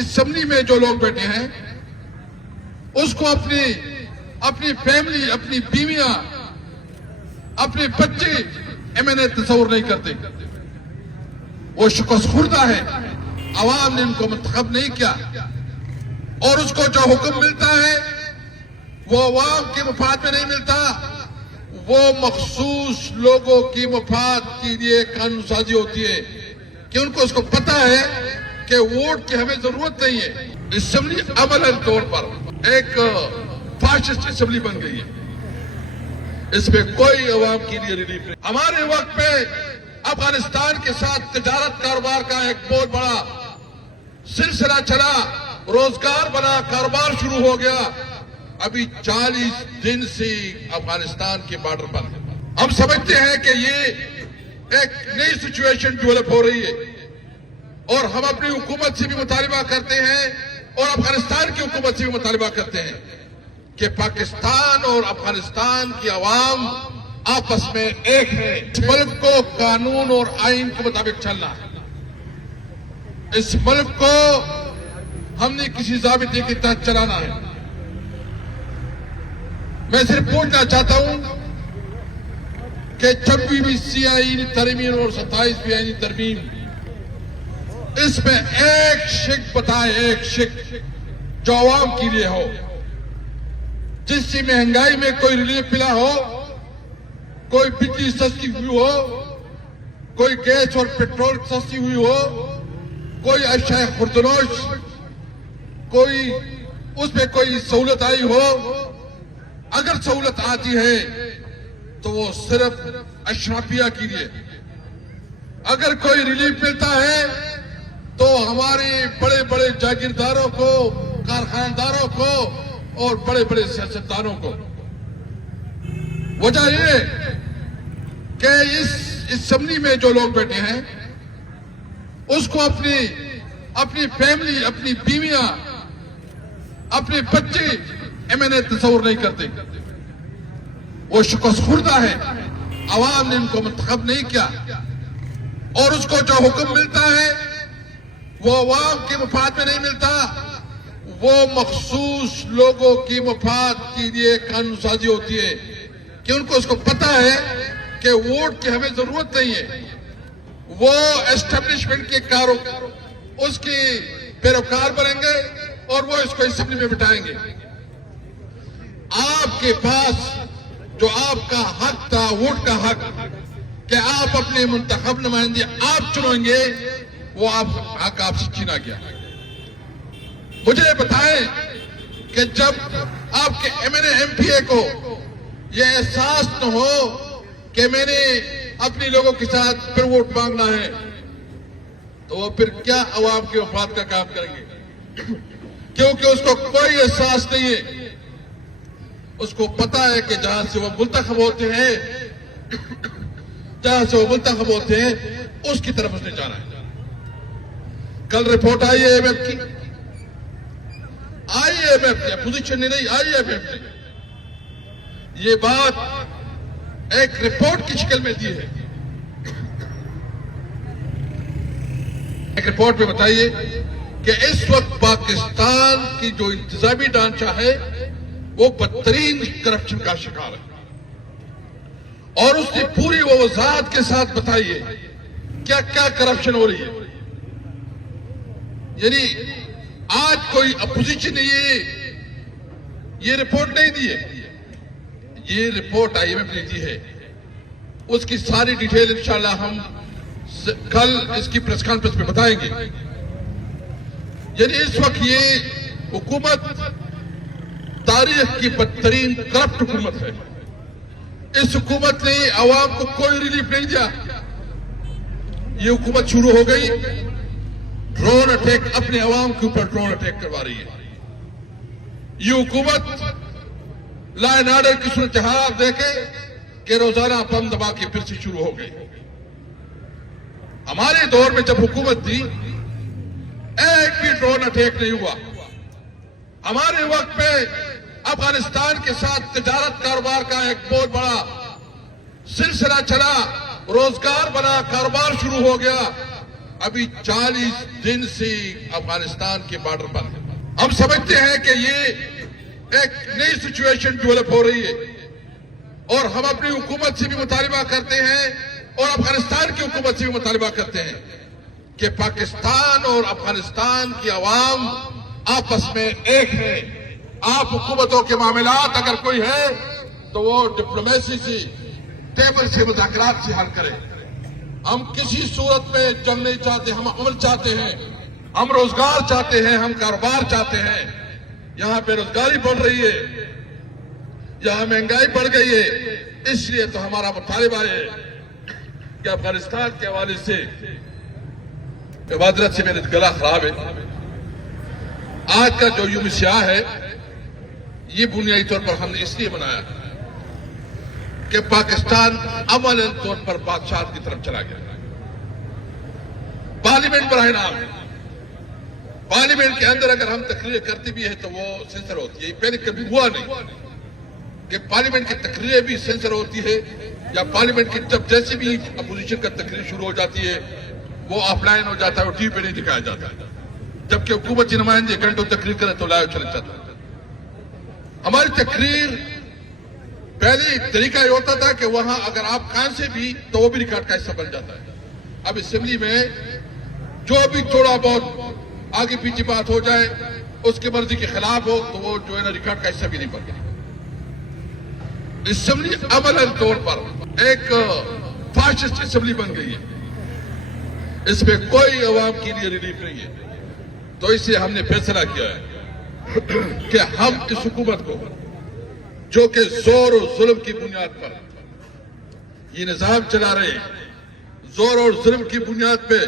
Assembly میں جو لوگ بیٹھے ہیں اس کو اپنی فیملی، اپنی بیویاں، اپنے بچے MNA تصور نہیں کرتے. وہ شکست خوردہ ہے. عوام نے ان کو منتخب نہیں کیا اور اس کو جو حکم ملتا ہے وہ عوام کے مفاد میں نہیں ملتا، وہ مخصوص لوگوں کی مفاد کے لیے قانون سازی ہوتی ہے کہ ان کو اس کو پتا ہے کہ ووٹ کی ہمیں ضرورت نہیں ہے. اسمبلی عملاً طور پر ایک فاشسٹ اسمبلی بن گئی ہے. اس میں کوئی عوام کے لیے ریلیف نہیں. ہمارے وقت میں افغانستان کے ساتھ تجارت کاروبار کا ایک بہت بڑا سلسلہ چلا، روزگار بنا، کاروبار شروع ہو گیا. ابھی 40 دن سے افغانستان کے بارڈر پر ہم سمجھتے ہیں کہ یہ ایک نئی سچویشن ڈیولپ ہو رہی ہے اور ہم اپنی حکومت سے بھی مطالبہ کرتے ہیں اور افغانستان کی حکومت سے بھی مطالبہ کرتے ہیں کہ پاکستان اور افغانستان کی عوام آپس میں ایک ہے. اس ملک کو قانون اور آئین کے مطابق چلنا ہے. اس ملک کو ہم نے کسی ضابطے کے تحت چلانا ہے. میں صرف پوچھنا چاہتا ہوں کہ 26ویں آئینی ترمیم اور 27ویں آئینی ترمیم، اس میں ایک شق بتائے، ایک شق جو عوام کے لیے ہو، جس سے مہنگائی میں کوئی ریلیف ملا ہو، کوئی بجلی سستی ہوئی ہو، کوئی گیس اور پیٹرول سستی ہوئی ہو، کوئی اشیاء خوردنوش، کوئی اس میں کوئی سہولت آئی ہو. اگر سہولت آتی ہے تو وہ صرف اشرافیہ کے لیے. اگر کوئی ریلیف ملتا ہے تو ہمارے بڑے بڑے جاگیرداروں کو، کارخانہ کو اور بڑے بڑے سیاستدانوں کو. وجہ یہ کہ اس اسمبلی میں جو لوگ بیٹھے ہیں اس کو اپنی فیملی، اپنی بیویاں، اپنے بچے MNA تصور نہیں کرتے. وہ شکست خوردہ ہے. عوام نے ان کو منتخب نہیں کیا اور اس کو جو حکم ملتا ہے وہ عوام کے مفاد میں نہیں ملتا، وہ مخصوص لوگوں کی مفاد کے لیے قانون سازی ہوتی ہے کہ ان کو اس کو پتا ہے کہ ووٹ کی ہمیں ضرورت نہیں ہے. وہ اسٹیبلشمنٹ کے اس کے پیروکار بنیں گے اور وہ اس کو اسمبلی میں بٹھائیں گے. آپ کے پاس جو آپ کا حق تھا، ووٹ کا حق، کہ آپ اپنے منتخب نمائندے آپ چنیں گے، وہ حق آپ سے چھینا گیا. مجھے بتائیں کہ جب آپ کے MNA MPA کو یہ احساس نہ ہو کہ میں نے اپنے لوگوں کے ساتھ پھر ووٹ مانگنا ہے تو وہ پھر کیا عوام کے مفاد کا کام کریں گے؟ کیونکہ اس کو کوئی احساس نہیں ہے. اس کو پتا ہے کہ جہاں سے وہ منتخب ہوتے ہیں اس کی طرف اس نے جانا ہے. کل رپورٹ آئی ہے IMF کی، IMF کی اپوزیشن نے نہیں، IMF نے یہ بات ایک رپورٹ کی شکل میں دی ہے. ایک رپورٹ میں بتائیے کہ اس وقت پاکستان کی جو انتظامی ڈھانچہ ہے وہ بدترین کرپشن کا شکار ہے اور اس نے پوری وہ وضاحت کے ساتھ بتائیے کیا کیا کرپشن ہو رہی ہے. یعنی آج کوئی اپوزیشن نے یہ رپورٹ نہیں دی ہے، یہ رپورٹ IMF نے دی ہے. اس کی ساری ڈیٹیل انشاءاللہ ہم کل اس کی پریس کانفرنس میں بتائیں گے. یعنی اس وقت یہ حکومت تاریخ کی بدترین کرپٹ حکومت ہے. اس حکومت نے عوام کو کوئی ریلیف نہیں دیا. یہ حکومت شروع ہو گئی ڈرون اٹیک، اپنے عوام کے اوپر ڈرون اٹیک کروا رہی ہے. یہ حکومت لا اینڈ آرڈر کی صورتحال دیکھے کہ روزانہ بم دھماکے پھر سے شروع ہو گئے. ہمارے دور میں جب حکومت تھی ایک بھی ڈرون اٹیک نہیں ہوا. ہمارے وقت میں افغانستان کے ساتھ تجارت کاروبار کا ایک بہت بڑا سلسلہ چلا، روزگار بنا، کاروبار شروع ہو گیا. ابھی 40 دن سے افغانستان کے بارڈر پر ہے. ہم سمجھتے ہیں کہ یہ ایک نئی سچویشن ڈیولپ ہو رہی ہے اور ہم اپنی حکومت سے بھی مطالبہ کرتے ہیں اور افغانستان کی حکومت سے بھی مطالبہ کرتے ہیں کہ پاکستان اور افغانستان کی عوام آپس میں ایک ہے. آپ حکومتوں کے معاملات اگر کوئی ہے تو وہ ڈپلومیسی سے ٹیبل سے مذاکرات سے حل کرے. ہم کسی صورت میں جنگ نہیں چاہتے, ہم امن چاہتے ہیں, ہم روزگار چاہتے ہیں, ہم کاروبار چاہتے ہیں. یہاں بے روزگاری بڑھ رہی ہے, یہاں مہنگائی بڑھ گئی ہے, اس لیے تو ہمارا مطالبہ ہے کہ افغانستان کے حوالے سے معذرت سے میرا گلا خراب ہے. آج کا جو یوم سیاہ ہے یہ بنیادی طور پر ہم نے اس لیے منایا کہ پاکستان عملی طور پر بادشاہت کی طرف چلا گیا. پارلیمنٹ براہ نام ہے, پارلیمنٹ کے اندر اگر ہم تقریریں کرتے بھی ہیں تو وہ سینسر ہوتی ہے. یہ پہلے کبھی ہوا نہیں کہ پارلیمنٹ کی تقریریں بھی سینسر ہوتی ہے, یا پارلیمنٹ کی جب جیسے بھی اپوزیشن کا تقریر شروع ہو جاتی ہے وہ آف لائن ہو جاتا ہے, وہ ٹی وی پہ نہیں دکھایا جاتا ہے, جبکہ حکومتی نمائندے گھنٹوں تقریر کریں تو لائیو چل جاتا ہے. ہماری تقریر پہلے ایک طریقہ یہ ہوتا تھا کہ وہاں اگر آپ کان سے بھی تو وہ بھی ریکارڈ کا حصہ بن جاتا ہے. اب اسمبلی میں جو بھی تھوڑا بہت آگے پیچھے بات ہو جائے اس کی مرضی کے خلاف ہو تو وہ جو ہے نا ریکارڈ کا حصہ بھی نہیں بن. اسمبلی عملی طور پر ایک فاشسٹ اسمبلی بن گئی ہے, اس میں کوئی عوام کے لیے ریلیف نہیں ہے. تو اس سے ہم نے فیصلہ کیا ہے کہ ہم اس حکومت کو جو کہ زور اور ظلم کی بنیاد پر یہ نظام چلا رہے ہیں, زور اور ظلم کی بنیاد پہ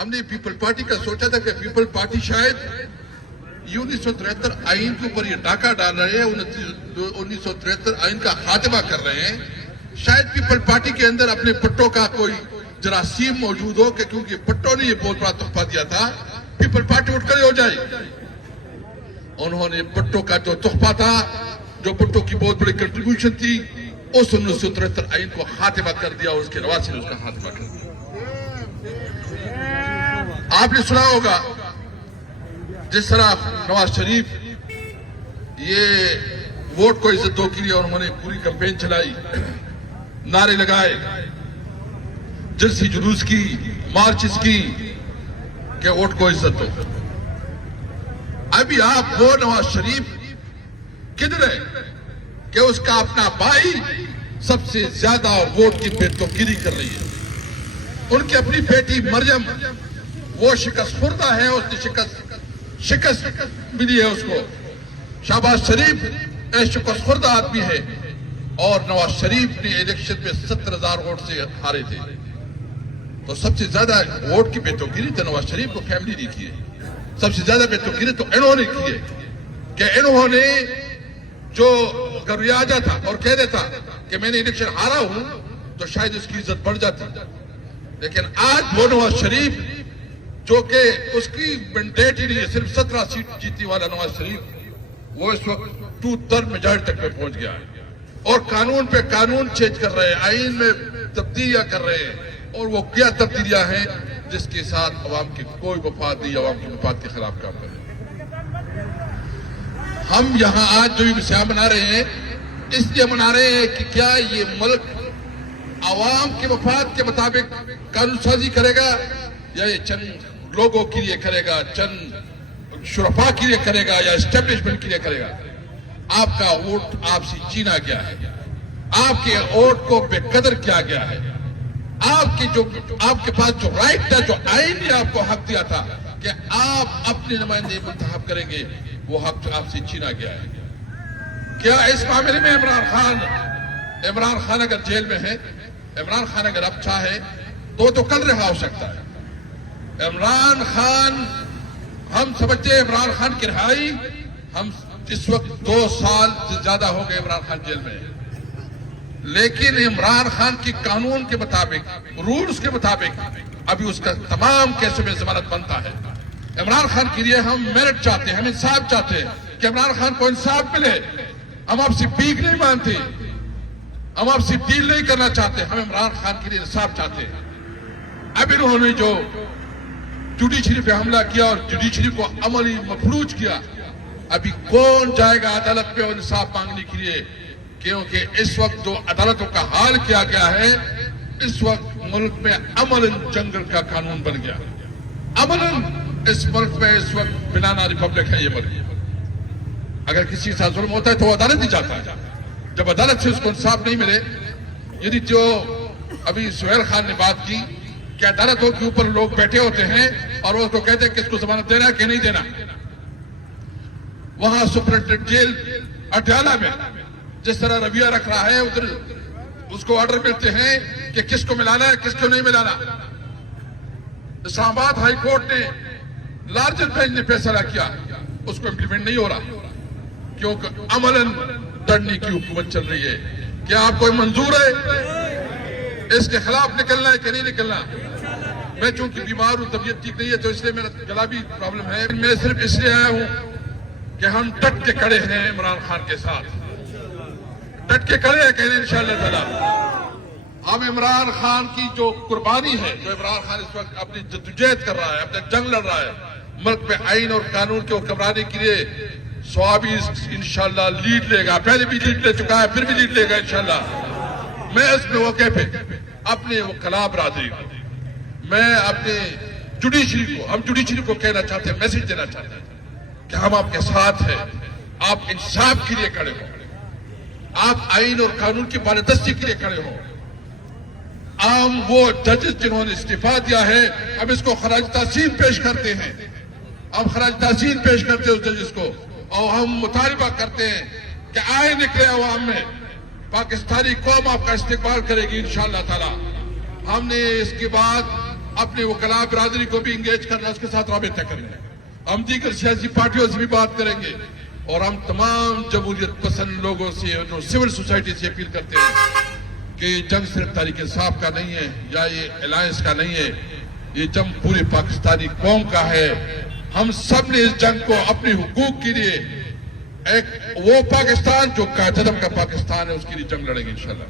ہم نے پیپل پارٹی کا سوچا تھا کہ پیپل پارٹی شاید 1973 آئین کے اوپر یہ ڈاکہ ڈال رہے ہیں, 1973 آئین کا خاتمہ کر رہے ہیں. شاید پیپل پارٹی کے اندر اپنے پٹوں کا کوئی جراثیم موجود ہو کہ کیونکہ پٹوں نے یہ بہت بڑا تحفہ دیا تھا, پیپل پارٹی اٹھ کر ہو جائے. انہوں نے پٹوں کا جو تحفہ تھا, جو پٹوں کی بہت بڑی کنٹریبیوشن تھی, اس 1973 آئین کو خاتمہ کر دیا اور اس کے نواسی نے اس کا خاتمہ کر دیا. آپ نے سنا ہوگا جس طرح نواز شریف یہ ووٹ کو عزت دو کے لیے انہوں نے پوری کمپین چلائی, نعرے لگائے, جلسی جلوس کی, مارچز کی کہ ووٹ کو عزت دو. ابھی آپ وہ نواز شریف کدھر ہے کہ اس کا اپنا بھائی سب سے زیادہ ووٹ کی بے توقیری کر رہی ہے. ان کی اپنی بیٹی مریم وہ شکست خوردہ ہے, اس نے شکست ملی ہے اس کو. شہباز شریف ایک شکست خوردہ آدمی ہے اور نواز شریف نے الیکشن میں 70,000 ووٹ سے ہارے تھے. تو سب سے زیادہ ووٹ کی بے توقیری تو نواز شریف کو فیملی نے کی ہے. سب سے زیادہ بے توقیری تو انہوں نے کی ہے کہ انہوں نے جو گرویاجا تھا اور کہہ دیتا کہ میں نے الیکشن ہارا ہوں تو شاید اس کی عزت بڑھ جاتی. لیکن آج وہ نواز شریف جو کہ اس کی مینڈیٹ ہی نہیں ہے, صرف 17 سیٹ جیتی والا نواز شریف, وہ اس وقت 2/3 میجارٹی تک میں پہنچ گیا ہے اور قانون پہ قانون چینج کر رہے ہیں, آئین میں تبدیلیاں کر رہے ہیں. اور وہ کیا تبدیلیاں ہیں جس کے ساتھ عوام کی کوئی مفاد نہیں, عوام کے مفاد کے خلاف کام کر رہے ہیں. ہم یہاں آج جو یوم سیاہ منا رہے ہیں اس لیے منا رہے ہیں کہ کیا یہ ملک عوام کے مفاد کے مطابق قانون سازی کرے گا یا یہ چند لوگوں کے لیے کرے گا, چند شرفاء کے لیے کرے گا یا اسٹیبلشمنٹ کے لیے کرے گا. آپ کا ووٹ آپ سے چھینا گیا ہے, آپ کے ووٹ کو بے قدر کیا گیا ہے. آپ کے پاس جو رائٹ تھا, جو آئین نے آپ کو حق دیا تھا کہ آپ اپنے نمائندے منتخب کریں گے, وہ حق آپ سے چھینا گیا ہے. کیا اس معاملے میں عمران خان اگر جیل میں ہے, عمران خان اگر اب چاہے تو کل رہا ہو سکتا ہے. عمران خان, ہم سمجھتے ہیں عمران خان کی رہائی, ہم اس وقت 2 سال سے زیادہ ہو گئے عمران خان جیل میں, لیکن عمران خان کی قانون کے مطابق, رولز کے مطابق ابھی اس کا تمام کیسوں میں ضمانت بنتا ہے. عمران خان کے لیے ہم میرٹ چاہتے ہیں, ہم انصاف چاہتے ہیں کہ عمران خان کو انصاف ملے. ہم آپ سے بھیک نہیں مانتے, ہم آپ سے ڈیل نہیں کرنا چاہتے, ہم عمران خان کے لیے انصاف چاہتے ہیں. اب انہوں نے جو جوڈیشری پہ حملہ کیا اور جوڈیشری کو عملی مفلوج کیا، ابھی کون جائے گا عدالت پہ اور انصاف مانگنے کے لیے؟ کیونکہ اس وقت جو عدالتوں کا حال کیا گیا ہے، اس وقت ملک میں عملاً جنگل کا قانون بن گیا. عملاً اس ملک میں اس وقت بنانا ریپبلک ہے یہ ملک. اگر کسی سے ظلم ہوتا ہے تو وہ عدالت ہی جاتا ہے. جب عدالت سے اس کو انصاف نہیں ملے، یعنی جو ابھی سہیل خان نے بات کی کہ عدالتوں کے اوپر لوگ بیٹھے ہوتے ہیں اور وہ اس کو کہتے ہیں کہ اس کو ضمانت دینا ہے کہ نہیں دینا. وہاں سپرنٹینڈنٹ جیل اٹیالہ میں جس طرح رویہ رکھ رہا ہے، ادھر اس کو آرڈر ملتے ہیں کہ کس کو ملانا ہے کس کو نہیں ملانا. اسلام آباد ہائی کورٹ نے لارجر بینچ نے فیصلہ کیا، اس کو امپلیمنٹ نہیں ہو رہا کیونکہ عملاً ڈرنے کی حکومت چل رہی ہے. کیا آپ کو منظور ہے اس کے خلاف نکلنا ہے کہ نہیں نکلنا؟ میں چونکہ بیمار ہوں، طبیعت ٹھیک نہیں ہے، تو اس لیے میرا گلا بھی پرابلم ہے. میں صرف اس لیے آیا ہوں کہ ہم ڈٹ کے کھڑے ہیں عمران خان کے ساتھ، ڈٹ کے کھڑے ہیں. کہنے انشاءاللہ تعالی ہم عمران خان کی جو قربانی ہے، جو عمران خان اس وقت اپنی جدوجہد کر رہا ہے، اپنا جنگ لڑ رہا ہے ملک میں آئین اور قانون کے حکمرانی کے لیے، سوابی انشاءاللہ لیڈ لے گا. پہلے بھی لیڈ لے چکا ہے، پھر بھی لیڈ لے گا انشاءاللہ. میں اس موقع پہ اپنے وکلاء برادری کو، میں اپنے جوڈیشری کو، ہم جوڈیشری کو کہنا چاہتے ہیں، میسج دینا چاہتے ہیں کہ ہم آپ کے ساتھ ہیں. آپ انصاف کے لیے کھڑے ہو، آپ آئین اور قانون کی بالادستی کے لیے کھڑے ہو. عام وہ ججز جنہوں نے استعفیٰ دیا ہے، ہم اس کو خراج تحسین پیش کرتے ہیں. ہم خراج تحسین پیش کرتے ہیں اس ججز کو، اور ہم مطالبہ کرتے ہیں کہ آئے نکلے عوام میں، پاکستانی قوم آپ کا استقبال کرے گی انشاءاللہ تعالی. ہم نے اس کے بعد اپنے وکلاء برادری کو بھی انگیج کرنا، اس کے ساتھ رابطہ کریں گے. ہم دیگر سیاسی پارٹیوں سے بھی بات کریں گے، اور ہم تمام جمہوریت پسند لوگوں سے، سول سوسائٹی سے اپیل کرتے ہیں کہ جنگ صرف تحریک انصاف کا نہیں ہے یا یہ الائنس کا نہیں ہے، یہ جنگ پورے پاکستانی قوم کا ہے. ہم سب نے اس جنگ کو اپنے حقوق کے لیے، ایک وہ پاکستان جو قائد اعظم کا پاکستان ہے، اس کے لیے جنگ لڑیں گے انشاءاللہ.